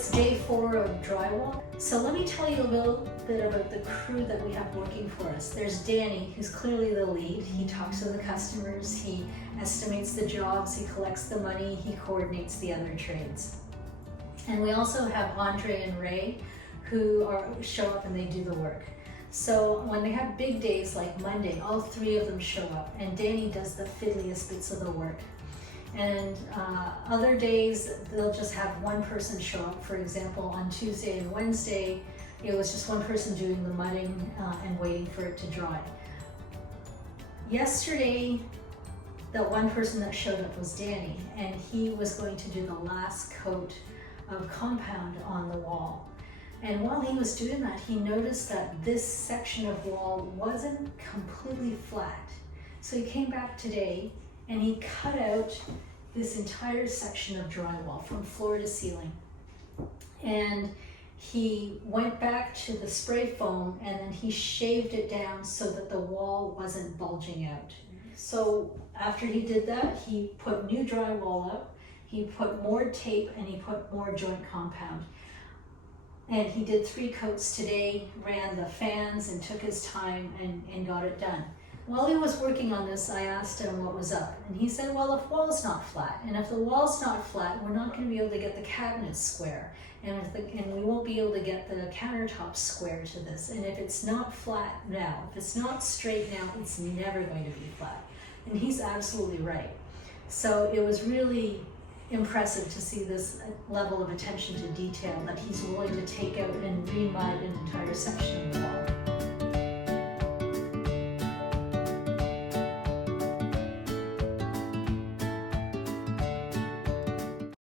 It's day 4 of drywall. So let me tell you a little bit about the crew that we have working for us. There's Danny, who's clearly the lead. He talks to the customers, he estimates the jobs, he collects the money, he coordinates the other trades. And we also have Andre and Ray, who show up and they do the work. So when they have big days like Monday, all 3 of them show up, and Danny does the fiddliest bits of the work. And other days, they'll just have one person show up. For example, on Tuesday and Wednesday, it was just one person doing the mudding and waiting for it to dry. Yesterday, the one person that showed up was Danny, and he was going to do the last coat of compound on the wall. And while he was doing that, he noticed that this section of wall wasn't completely flat. So he came back today and he cut out this entire section of drywall from floor to ceiling. And he went back to the spray foam and then he shaved it down so that the wall wasn't bulging out. So after he did that, he put new drywall up, he put more tape, and he put more joint compound. And he did 3 coats today, ran the fans and took his time and got it done. While he was working on this, I asked him what was up. And he said, well, if wall's not flat, and if the wall's not flat, we're not going to be able to get the cabinets square. And we won't be able to get the countertops square to this. And if it's not flat now, if it's not straight now, it's never going to be flat. And he's absolutely right. So it was really impressive to see this level of attention to detail that he's willing to take out and remud an entire section of the wall.